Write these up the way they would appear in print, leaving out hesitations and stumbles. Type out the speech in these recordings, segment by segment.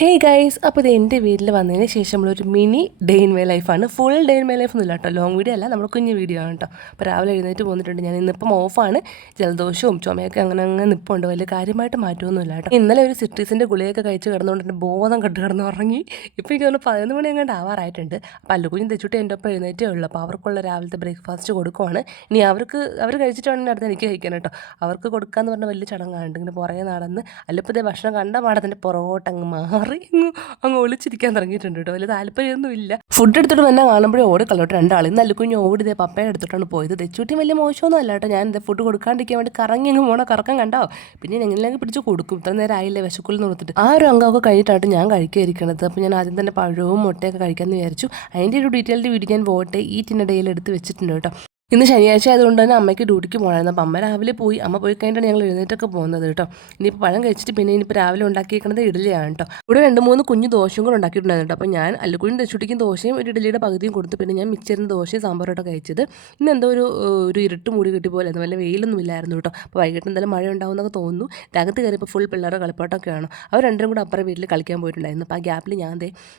Hey guys, അപ്പോൾ ഇത് എൻ്റെ വീട്ടിൽ വന്നതിന് ശേഷം നമ്മളൊരു മിനി ഡേ ഇൻ മൈ ലൈഫാണ്. Full day in my life ഒന്നുമില്ല കേട്ടോ, ലോങ് വീഡിയോ അല്ല, നമ്മൾ കുഞ്ഞ് വീഡിയോ ആണ് കേട്ടോ. അപ്പോൾ രാവിലെ എഴുന്നേറ്റ് പോന്നിട്ടുണ്ട് ഞാൻ. ഇന്നിപ്പം ഓഫാണ്, ജലദോഷവും ചുമയൊക്കെ അങ്ങനെ നിൽപ്പുണ്ട്, വലിയ കാര്യമായിട്ട് മാറ്റമൊന്നുമില്ല കേട്ടോ. ഇന്നലെ ഒരു സിട്രീസിൻ്റെ ഗുളിയൊക്കെ കഴിച്ച് കിടന്നുകൊണ്ട് എൻ്റെ ബോധം കിടന്ന് ഉറങ്ങി. ഇപ്പോൾ എനിക്ക് തോന്നുന്നു 11 മണി എങ്ങാണ്ട് ആവാറായിട്ടുണ്ട്. അപ്പോൾ അല്ലുകുഞ്ഞും തെച്ചുട്ടി എൻ്റെ ഒപ്പം എഴുന്നേറ്റേ ഉള്ളൂ. അപ്പോൾ അവർക്കുള്ള രാവിലത്തെ ബ്രേക്ക്ഫാസ്റ്റ് കൊടുക്കുവാണ്. ഇനി അവർ കഴിച്ചിട്ട് വേണമെങ്കിൽ അടുത്ത് എനിക്ക് കഴിക്കാൻ കേട്ടോ. അവർക്ക് കൊടുക്കാമെന്ന് പറഞ്ഞാൽ വലിയ ചടങ്ങാണ്. ഇങ്ങനെ പുറകെ നടന്ന് അല്ലപ്പോൾ ഭക്ഷണം കണ്ട പാടത്തിൻ്റെ പുറകോട്ടങ്ങ് മാറി അങ്ങ് ഒളിച്ചിരിക്കാൻ തുടങ്ങിയിട്ടുണ്ട് കേട്ടോ. വലിയ താല്പര്യമൊന്നുമില്ല. ഫുഡ് എടുത്തിട്ട് തന്നെ കാണുമ്പോഴേ ഓടി കളോട്ട് രണ്ടാളും. നല്ല കുഞ്ഞ് ഓടിതേ പപ്പയെ എടുത്തിട്ടാണ് പോയത്. തെച്ചുട്ടി വലിയ മോശമൊന്നും അല്ല കേട്ടോ. ഞാൻ എന്താ ഫുഡ് കൊടുക്കാണ്ടിരിക്കാൻ വേണ്ടി കറങ്ങി അങ്ങ് പോണ കറക്കം കണ്ടോ. പിന്നെ എങ്ങനെയെങ്കിലും പിടിച്ച് കൊടുക്കും. ഇത്ര നേരം ആയില്ലേ വിശക്കുള്ളിൽ നിർത്തിട്ട്. ആ ഒരു അംഗമൊക്കെ കഴിഞ്ഞിട്ടാണ് ഞാൻ കഴിക്കാതിരിക്കണത്. അപ്പോൾ ഞാൻ ആദ്യം തന്നെ പഴവും മുട്ടയൊക്കെ കഴിക്കാമെന്ന് വിചാരിച്ചു. അതിൻ്റെ ഒരു ഡീറ്റെയിൽഡ് വീഡിയോ ഞാൻ പോട്ടെ ഈ ടിന്നിടയിൽ എടുത്ത് വെച്ചിട്ടുണ്ട് കേട്ടോ. ഇന്ന് ശനിയാഴ്ച ആയതുകൊണ്ട് തന്നെ അമ്മയ്ക്ക് ഡ്യൂട്ടിക്ക് പോകണമായിരുന്നു. അപ്പം അമ്മ രാവിലെ പോയി. അമ്മ പോയി കഴിഞ്ഞിട്ടാണ് ഞങ്ങൾ എഴുന്നേറ്റൊക്കെ പോകുന്നത് കേട്ടോ. ഇനിയിപ്പോൾ പഴം കഴിച്ചിട്ട് പിന്നെ ഇനിയിപ്പോൾ രാവിലെ ഉണ്ടാക്കിയിരിക്കുന്നത് ഇഡലിയാണ് കേട്ടോ. ഇവിടെ 2-3 കുഞ്ഞു ദോശയും കൂടെ ഉണ്ടാക്കിയിട്ടുണ്ടായിരുന്നു കേട്ടോ. അപ്പോൾ ഞാൻ അല്ലുകുഞ്ഞും തെച്ചുട്ടിക്കും ദോശയും ഒരു ഇഡലിയുടെ പകുതിയും കൊടുത്തു. പിന്നെ ഞാൻ മിക്സറിന് ദോശയും സാമ്പാറോട്ടോ കഴിച്ചത്. ഇന്ന് എന്തോ ഒരു ഇരുട്ട് മൂടി കിട്ടി പോലെ വല്ല വെയിലൊന്നും ഇല്ലായിരുന്നു കേട്ടോ. അപ്പോൾ വൈകിട്ട് എന്തായാലും മഴ ഉണ്ടാവുമെന്നൊക്കെ തോന്നുന്നു. അകത്ത് കയറിയപ്പോൾ ഫുൾ പിള്ളേരുടെ കളിപ്പാട്ടൊക്കെയാണ്. അവർ രണ്ടും കൂടെ അപ്പുറം വീട്ടിൽ കളിക്കാൻ പോയിട്ടുണ്ടായിരുന്നു. അപ്പോൾ ആ ഗ്യാപ്പിൽ ഞാൻ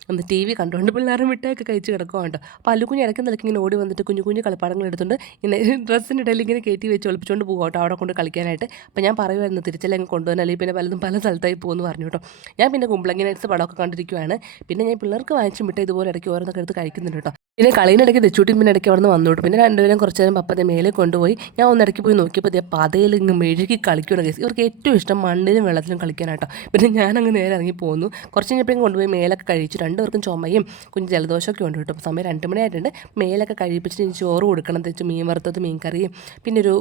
ഒന്ന് TV കണ്ടുകൊണ്ട് പിള്ളേരുടെ മിഠായിയൊക്കെ കഴിച്ച് കിടക്കുകയാണ് കേട്ടോ. അപ്പോൾ അല്ലുകുഞ്ഞ് ഇടയ്ക്ക് നിലയ്ക്ക് ഇങ്ങനെ ഓടി വന്നിട്ട് കുഞ്ഞു കളിപ്പാടങ്ങൾ എടുത്തുകൊണ്ട് ഇങ്ങനെ ഡ്രസ്സിൻ്റെ ഇടയിൽ ഇങ്ങനെ കയറ്റി വെച്ച് ഒളിപ്പിച്ചുകൊണ്ട് പോകും കേട്ടോ അവിടെ കൊണ്ട് കളിക്കാനായിട്ട്. അപ്പോൾ ഞാൻ പറയുമായിരുന്നു തിരിച്ചെല്ലാം കൊണ്ടുവന്നാൽ അല്ലെങ്കിൽ പിന്നെ പലതും പല സ്ഥലത്തായി പോകുമെന്ന് പറഞ്ഞു കേട്ടോ. ഞാൻ പിന്നെ കുമ്പളങ്ങി നൈറ്റ്സ് പടമൊക്കെ കണ്ടിരിക്കുവാണ്. പിന്നെ ഞാൻ പിള്ളേർക്ക് വാങ്ങിച്ചും വിട്ട് ഇതുപോലെ ഇടയ്ക്ക് ഓരോന്നൊക്കെ എടുത്ത് കഴിക്കുന്നുണ്ട് കേട്ടോ. പിന്നെ കളീനിടയ്ക്ക് തെച്ചൂട്ടി പിന്നെ ഇടയ്ക്ക് അവിടെ നിന്ന് വന്നു കേട്ടോ. പിന്നെ രണ്ടുപേരും കുറച്ച് നേരം പപ്പത്തെ മേലെ കൊണ്ടുപോയി. ഞാൻ ഒന്നിടയ്ക്ക് പോയി നോക്കിയപ്പോൾ പതയിൽ ഇങ്ങ് മെഴുകി കളിക്കണം കേസ്. ഇവർക്ക് ഏറ്റവും ഇഷ്ടം മണ്ണിലും വെള്ളത്തിലും കളിക്കാനായിട്ടോ. പിന്നെ ഞാനങ്ങ് നേരെ ഇറങ്ങി പോന്നു. കുറച്ച് കഴിഞ്ഞപ്പോഴും കൊണ്ടുപോയി മേലൊക്കെ കഴിച്ചു. രണ്ടുപേർക്കും ചുമയും കുഞ്ഞ് ജലദോഷമൊക്കെ ഉണ്ട് കേട്ടോ. അപ്പോൾ സമയം 2 മണിയായിട്ടുണ്ട്. മേലൊക്കെ കഴിപ്പിച്ചിട്ട് ഇനി ചോറ് കൊടുക്കണം. തെച്ചു മീൻ വറുത്തത് മീൻ കറിയും പിന്നെ ഒരു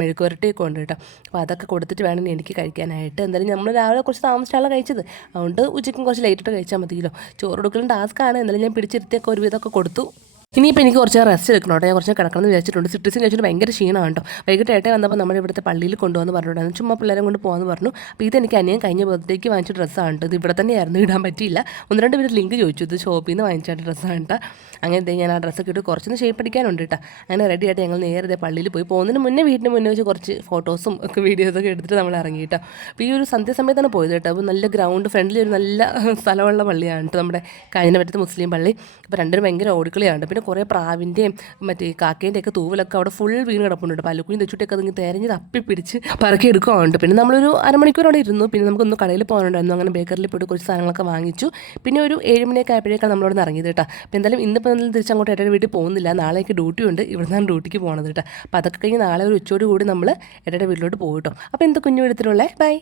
മെഴുക്ക് വരട്ടിയൊക്കെ ഉണ്ട് കേട്ടോ. അപ്പോൾ അതൊക്കെ കൊടുത്തിട്ട് വേണം എനിക്ക് കഴിക്കാനായിട്ട്. എന്തായാലും നമ്മൾ രാവിലെ കുറച്ച് താമസിച്ചാണ് കഴിച്ചത്. അതുകൊണ്ട് ഉച്ചയ്ക്കും കുറച്ച് ലേറ്റായിട്ട് കഴിച്ചാൽ മതിയല്ലോ. ചോറ് കൊടുക്കലും ടാസ്ക്കാണ്. എന്നാലും ഞാൻ പിടിച്ചിരുത്തിയൊക്കെ ഒരുവിധമൊക്കെ കൊടുത്തു. ഇനിയിപ്പോൾ എനിക്ക് കുറച്ച് റെസ്റ്റ് എടുക്കണം കേട്ടോ. ഞാൻ കുറച്ച് കിടക്കണമെന്ന് വിചാരിച്ചിട്ടുണ്ട്. സിട്രീസിന് കഴിച്ചിട്ട് ഭയങ്കര ക്ഷീണമാണ് കേട്ടോ. വൈകിട്ട് ഏട്ടേ വന്നപ്പോൾ നമ്മുടെ ഇവിടുത്തെ പള്ളിയിൽ കൊണ്ടുവന്ന് പറഞ്ഞിട്ടുണ്ടായിരുന്നു. ചുമ്മാ പിള്ളേരെ കൊണ്ട് പോകാമെന്ന് പറഞ്ഞു. അപ്പോൾ ഇതെനിക്ക് അനിയൻ കഴിഞ്ഞ ബർത്ത്ഡേക്ക് വാങ്ങിച്ച ഡ്രസ്സാണ് കേട്ടോ. ഇത് ഇവിടെ തന്നെയായിരുന്നു, ഇടാൻ പറ്റിയില്ല. 1-2 പേര് ലിങ്ക് ചോദിച്ചു. ഇത് ഷോപ്പിൽ നിന്ന് വാങ്ങിച്ച ഡ്രസ്സാണ് കേട്ടോ. അങ്ങനെ ഞാൻ ആ ഡ്രസ്സൊക്കെ ഇട്ട് കുറച്ചൊന്ന് ഷേപ്പ് അടിക്കാനുണ്ട് കേട്ടോ. അങ്ങനെ റെഡി ആയിട്ട് ഞങ്ങൾ നേരെ പള്ളിയിൽ പോയി. പോകുന്നതിന് മുന്നേ വീട്ടിന് മുന്നേ വെച്ച് കുറച്ച് ഫോട്ടോസും ഒക്കെ വീഡിയോസൊക്കെ എടുത്തിട്ട് നമ്മൾ ഇറങ്ങി കേട്ടോ. അപ്പോൾ ഈ ഒരു സന്ധ്യാസമയത്താണ് പോയത് കേട്ടോ. അപ്പോൾ നല്ല ഗ്രൗണ്ട് ഫ്രണ്ടിൽ ഒരു നല്ല സ്ഥലമുള്ള പള്ളിയാണ് കേട്ടോ, നമ്മുടെ കാഞ്ഞിരപറ്റത്ത് മുസ്ലിം പള്ളി. അപ്പോൾ രണ്ടുപേരും ഭയങ്കര ഓടിക്കളിയാണ്. പിന്നെ കുറേ പ്രാവിൻ്റെ മറ്റേ കാക്കേൻ്റെ ഒക്കെ തൂവലൊക്കെ അവിടെ ഫുൾ വീണ് കിടപ്പുണ്ട്. പലക്കുഞ്ഞും തെച്ചുട്ടിയൊക്കെ അതിങ്ങനെ തെരഞ്ഞ് തപ്പി പിടിച്ച് പറക്കി എടുക്കുന്നുണ്ട്. പിന്നെ നമ്മളൊരു അരമണിക്കൂർ അവിടെ ഇരുന്നു. പിന്നെ നമുക്കൊന്ന് കടയിൽ പോകാനുണ്ടായിരുന്നു. അങ്ങനെ ബേക്കറിൽ പോയിട്ട് കുറച്ച് സാധനങ്ങളൊക്കെ വാങ്ങിച്ചു. പിന്നെ ഒരു 7 മണിയൊക്കെ ആയപ്പോഴേക്കാണ് നമ്മളോട് ഇറങ്ങിയത് കേട്ടോ. അപ്പോൾ എന്തായാലും ഇന്നിപ്പോൾ തിരിച്ചങ്ങോട്ട് ഏട്ടയുടെ വീട്ടിൽ പോകുന്നില്ല. നാളേക്ക് ഡ്യൂട്ടി ഉണ്ട്. ഇവിടെ നിന്നാണ് ഡ്യൂട്ടിക്ക് പോകുന്നത് കേട്ടോ. അപ്പോൾ അതൊക്കെ കഴിഞ്ഞ് നാളെ ഒരു ഉച്ചയോട് കൂടി നമ്മൾ ഏട്ടയുടെ വീട്ടിലോട്ട് പോകും കേട്ടോ. അപ്പോൾ എന്ത് കുഞ്ഞു വീട്ടിലുള്ള ബൈ.